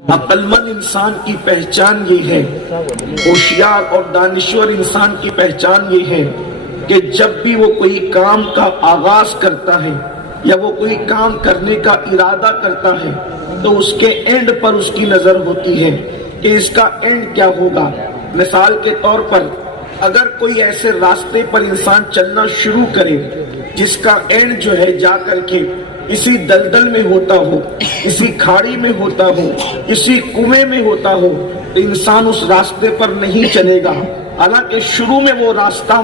عقل مند انسان کی پہچان یہ ہے، ہوشیار اور دانشور انسان کی پہچان یہ ہے کہ جب بھی وہ کوئی کام کا آغاز کرتا ہے یا وہ کوئی کام کرنے کا ارادہ کرتا ہے تو اس کے اینڈ پر اس کی نظر ہوتی ہے کہ اس کا اینڈ کیا ہوگا۔ مثال کے طور پر اگر کوئی ایسے راستے پر انسان چلنا شروع کرے جس کا اینڈ جو ہے جا کر کے اسی دلدل میں ہوتا ہو، اسی کھاڑی میں ہوتا ہو، اسی کنویں میں ہوتا ہو، تو انسان اس راستے پر نہیں چلے گا۔ حالانکہ شروع میں وہ راستہ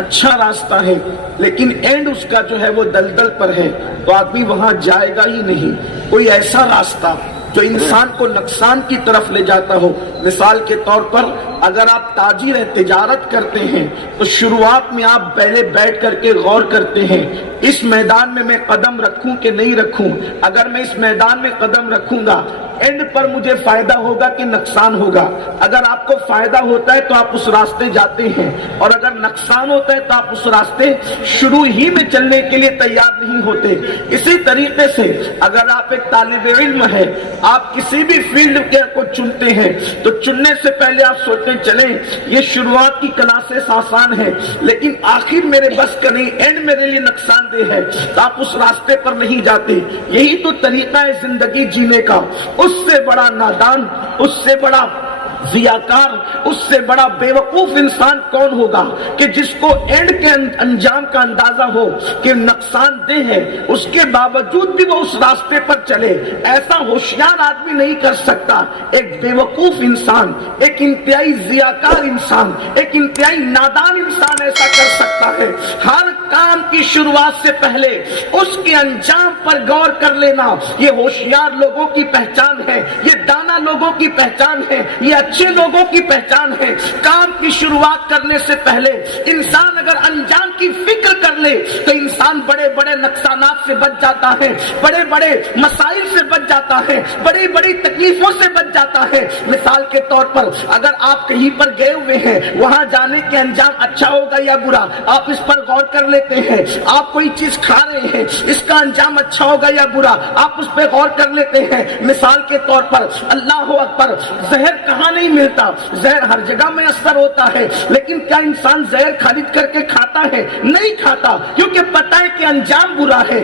اچھا راستہ ہے لیکن اینڈ اس کا جو ہے وہ دلدل پر ہے تو آدمی وہاں جائے گا ہی نہیں۔ کوئی ایسا راستہ جو انسان کو نقصان کی طرف لے جاتا ہو، مثال کے طور پر اگر آپ تاجر ہیں، تجارت کرتے ہیں تو شروعات میں آپ پہلے بیٹھ کر کے غور کرتے ہیں اس میدان میں قدم رکھوں کہ نہیں رکھوں، اگر میں اس میدان میں قدم رکھوں گا اینڈ پر مجھے فائدہ ہوگا کہ نقصان ہوگا۔ اگر آپ کو فائدہ ہوتا ہے تو آپ اس راستے جاتے ہیں اور اگر نقصان ہوتا ہے تو آپ اس راستے شروع ہی میں چلنے کے لیے تیار نہیں ہوتے۔ اسی طریقے سے اگر آپ ایک طالب علم ہے، آپ کسی بھی فیلڈ کو چنتے ہیں تو چننے سے پہلے آپ سوچتے چلیں یہ شروعات کی کلاسز آسان ہے لیکن آخر میرے بس کا نہیں، اینڈ میرے لیے نقصان دہ ہے، تو آپ اس راستے پر نہیں جاتے۔ یہی تو طریقہ ہے زندگی جینے کا۔ اس سے بڑا نادان، اس سے بڑا ضیاکار، اس سے بڑا بے وقوف انسان کون ہوگا کہ جس کو اینڈ کے انجام کا اندازہ ہو کہ نقصان دہ ہے، اس کے باوجود بھی وہ اس راستے پر چلے۔ ایسا ہوشیار آدمی نہیں کر سکتا۔ ایک بے وقوف انسان، ایک انتہائی ضیاکار انسان، ایک انتہائی نادان انسان ایسا کر سکتا ہے۔ ہر کام کی شروعات سے پہلے اس کے انجام پر غور کر لینا، یہ ہوشیار لوگوں کی پہچان ہے، یہ دانا لوگوں کی پہچان ہے، یہ اچھے لوگوں کی پہچان ہے۔ کام کی شروعات کرنے سے پہلے انسان اگر انجام کی فکر کر لے تو انسان بڑے بڑے نقصانات سے بچ جاتا ہے، بڑے بڑے مسائل سے بچ جاتا ہے، بڑی بڑی تکلیفوں سے بچ جاتا ہے۔ مثال کے طور پر اگر آپ کہیں پر گئے ہوئے ہیں، وہاں جانے کے انجام اچھا ہوگا یا برا، آپ اس پر غور کر لیتے ہیں۔ آپ کوئی چیز کھا رہے ہیں، اس کا انجام اچھا ہوگا یا برا، آپ اس پہ غور کر لیتے ہیں۔ مثال کے طور پر اللہ اکبر، زہر کہاں نہیں ملتا، زہر ہر جگہ میں اثر ہوتا ہے، لیکن کیا انسان زہر خرید کر کے کھاتا ہے؟ نہیں کھاتا، کیونکہ پتہ ہے کہ انجام برا ہے۔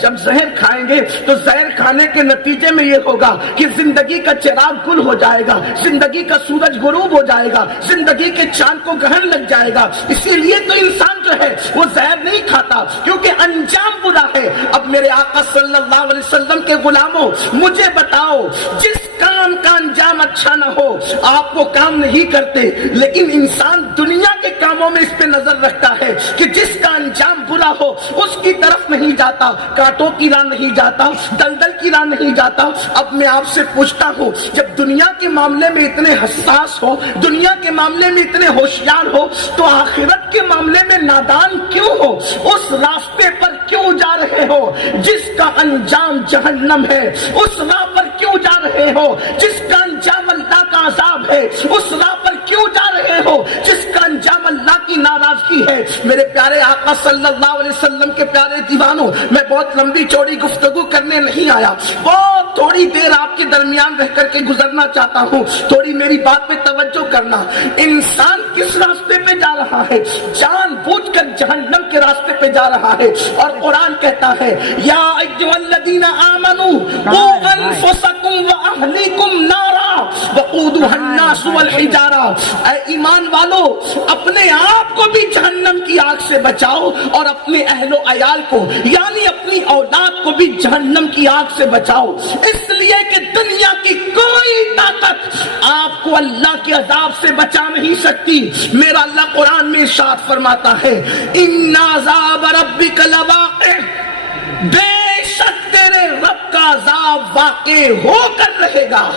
جب زہر کھائیں گے تو زہر کھانے کے نتیجے میں یہ ہوگا کہ زندگی کا چراغ گل ہو جائے گا، زندگی کا سورج غروب ہو جائے گا، زندگی کے چاند کو گرہن لگ جائے گا۔ اسی لیے تو انسان جو ہے وہ زہر نہیں کھاتا کیونکہ انجام برا ہے۔ اب میرے آقا صلی اللہ علیہ وسلم کے غلاموں، مجھے بتاؤ، جس کام کا انجام اچھا نہ ہو آپ وہ کام نہیں کرتے، لیکن انسان دنیا کے کاموں میں اس پہ نظر رکھتا ہے کہ جس کا انجام برا ہو اس کی طرف نہیں جاتا، کانٹوں کی راہ نہیں جاتا، دلدل کی راہ نہیں جاتا۔ اب میں آپ سے پوچھتا ہوں، جب دنیا کے معاملے میں اتنے حساس ہو، دنیا کے معاملے میں اتنے ہوشیار ہو، تو آخرت کے معاملے میں نادان کیوں ہو؟ اس راستے پر کیوں جا رہے ہو جس کا انجام جہنم ہے؟ اس راہ پر کیوں جا رہے ہو جس کا انجام اللہ کا عذاب ہے؟ اس راہ پر کیوں جا رہے ہو جس کا انجام اللہ کی ناراضگی ہے؟ میرے پیارے آقا صلی اللہ علیہ وسلم کے پیارے دیوانوں، میں بہت لمبی چوڑی گفتگو کرنے نہیں آیا، بہت تھوڑی دیر آپ کے درمیان رہ کر کے گزرنا چاہتا ہوں۔ تھوڑی میری بات پہ توجہ کرنا۔ انسان کس راستے پہ جا رہا ہے؟ جان بوجھ کر جہنم کے راستے پہ جا رہا ہے، اور قرآن کہتا ہے یا ایھا الذین آمنوا قوا انفسکم واہلیکم نارا وقودھا الناس والحجارہ، اے ایمان والو اپنے آپ کو بھی جہنم کی آگ سے بچاؤ اور اپنے اہل و عیال کو یعنی اپنی اولاد کو بھی جہنم کی آگ سے بچاؤ، اس لیے کہ دنیا کی کوئی طاقت آپ کو اللہ کے عذاب سے بچا نہیں سکتی۔ میرا اللہ قرآن میں ارشاد فرماتا ہے ان عذاب ربک لواقع، بے شک تیرے رب کا عذاب واقع ہو کر رہے گا،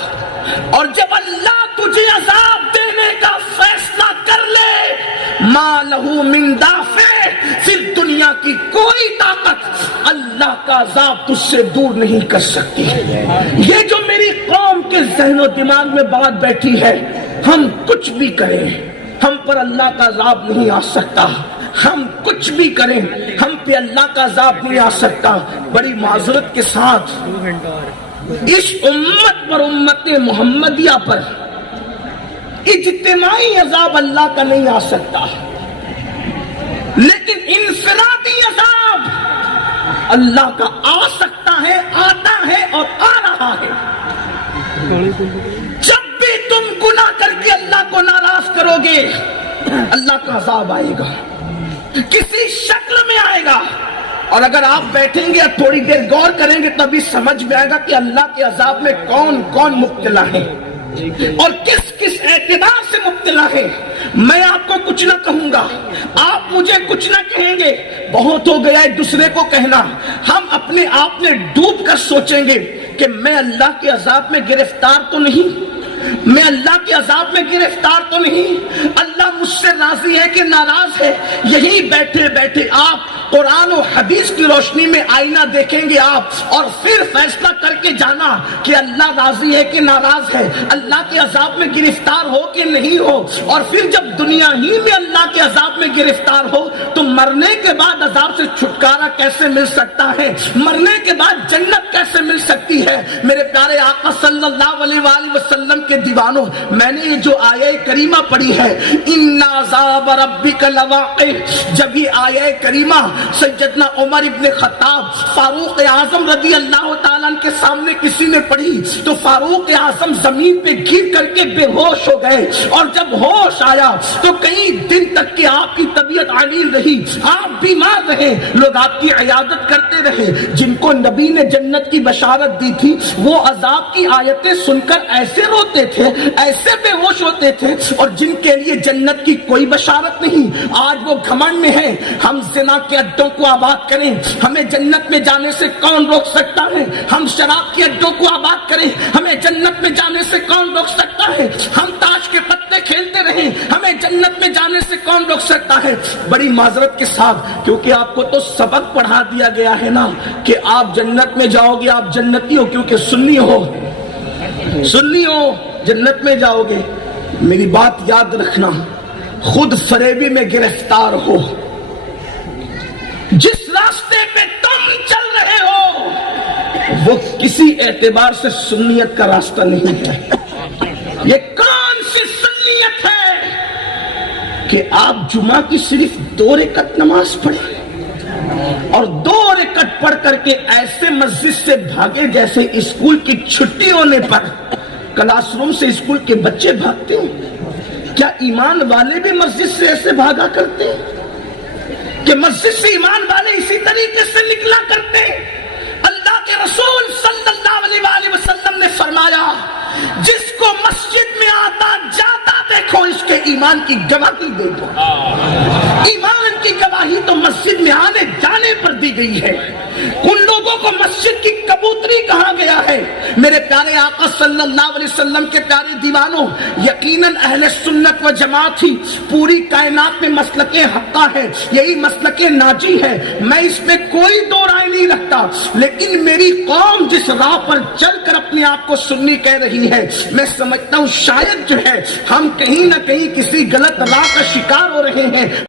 اور جب اللہ تجھے عذاب دینے کا فیصلہ کر لے ما لہو من دافع، پھر دنیا کی کوئی طاقت اللہ کا عذاب تجھ سے دور نہیں کر سکتی۔ یہ جو میری قوم کے ذہن و دماغ میں بات بیٹھی ہے، ہم کچھ بھی کریں ہم پر اللہ کا عذاب نہیں آ سکتا، ہم کچھ بھی کریں ہم پہ اللہ کا عذاب نہیں آ سکتا۔ بڑی معذرت کے ساتھ اس امت پر، امت محمدیہ پر اجتماعی عذاب اللہ کا نہیں آ سکتا، لیکن انفرادی عذاب اللہ کا آ سکتا ہے، آتا ہے اور آ رہا ہے۔ جب بھی تم گناہ کر کے اللہ کو ناراض کرو گے، اللہ کا عذاب آئے گا، کسی شکل میں آئے گا۔ اور اگر آپ بیٹھیں گے اور تھوڑی دیر غور کریں گے تبھی سمجھ میں آئے گا کہ اللہ کے عذاب میں کون کون مبتلا ہے اور کس کس اعتبار سے مبتلا ہے۔ میں آپ کو کچھ نہ کہوں گا، آپ مجھے کچھ نہ کہیں گے، بہت ہو گیا ایک دوسرے کو کہنا۔ ہم اپنے آپ میں ڈوب کر سوچیں گے کہ میں اللہ کے عذاب میں گرفتار تو نہیں، میں اللہ کے عذاب میں گرفتار تو نہیں، اللہ مجھ سے راضی ہے کہ ناراض ہے۔ یہی بیٹھے بیٹھے آپ قرآن و حدیث کی روشنی میں آئینہ دیکھیں گے آپ، اور پھر فیصلہ کر کے جانا کہ اللہ راضی ہے کہ ناراض ہے، اللہ کے عذاب میں گرفتار ہو کہ نہیں ہو۔ اور پھر جب دنیا ہی میں اللہ کے عذاب میں گرفتار ہو تو مرنے کے بعد عذاب سے چھٹکارا کیسے مل سکتا ہے، مرنے کے بعد جنت کیسے مل سکتی ہے۔ میرے پیارے آقا صلی اللہ علیہ وآلہ وسلم کے دیوانوں، میں نے یہ جو آیہ کریمہ پڑھی ہے، ان عذاب ربک لواقع، جب یہ آیہ کریمہ سیدنا عمر ابن خطاب فاروق اعظم رضی اللہ تعالیٰ کے سامنے کسی نے پڑھی تو فاروق اعظم زمین پہ گر کر کے بے ہوش ہو گئے، اور جب ہوش آیا تو کئی دن تک کہ آپ کی طبیعت علیل رہی، آپ بیمار رہے، لوگ آپ کی عیادت کرتے رہے۔ جن کو نبی نے جنت کی بشارت دی تھی وہ عذاب کی آیتیں سن کر ایسے روتے تھے، ایسے بے ہوش ہوتے تھے، اور جن کے لیے جنت کی کوئی بشارت نہیں، آج وہ گھمنڈ میں ہے۔ ہم زنا کے اڈوں کو آباد کریں، ہمیں جنت میں جانے سے کون روک سکتا ہے؟ ہم شراب کے اڈوں کو آباد کریں، ہمیں جنت میں جانے سے کون روک سکتا ہے؟ ہم تاش کے پتے کھیلتے رہیں، ہمیں جنت میں جانے سے کون روک سکتا ہے؟ بڑی معذرت کے ساتھ، کیونکہ آپ کو تو سبق پڑھا دیا گیا ہے نا کہ آپ جنت میں جاؤ گے، آپ جنتی ہو کیونکہ سنی ہو، سنی ہو جنت میں جاؤ گے۔ میری بات یاد رکھنا، خود فریبی میں گرفتار ہو، جس راستے پہ تم چل رہے ہو وہ کسی اعتبار سے سنیت کا راستہ نہیں ہے۔ یہ کون سی سنیت ہے کہ آپ جمعہ کی صرف 2 رکعت نماز پڑھیں اور 2 رکعت پڑھ کر کے ایسے مسجد سے بھاگے جیسے اسکول کی چھٹی ہونے پر کلاس روم سے اسکول کے بچے بھاگتے ہیں؟ کیا ایمان والے بھی مسجد سے ایسے بھاگا کرتے ہیں کہ مسجد سے ایمان والے اسی طریقے سے نکلا کرتے ہیں؟ اللہ کے رسول صلی اللہ علیہ وآلہ وسلم نے فرمایا، جس کو مسجد میں آتا جاتا دیکھو اس کے ایمان کی گواہی دیکھو۔ ایمان کی گواہی تو مسجد میں آنے جانے پر دی گئی ہے۔ ان لوگوں کو مسجد کی کبوتری کہا گیا ہے۔ میرے پیارے آقا صلی اللہ علیہ وسلم کے پیارے دیوانوں، یقیناً اہل سنت و جماعت ہی پوری کائنات میں مسلک حقہ ہے، یہی مسلک ناجی ہے، میں اس میں کوئی دو رائے نہیں رکھتا۔ لیکن میری قوم جس راہ پر چل کر اپنے آپ کو سنی کہہ رہی ہے، میں سمجھتا ہوں شاید جو ہے ہم کہیں نہ کہیں کسی غلط راہ کا شکار ہو رہے ہیں۔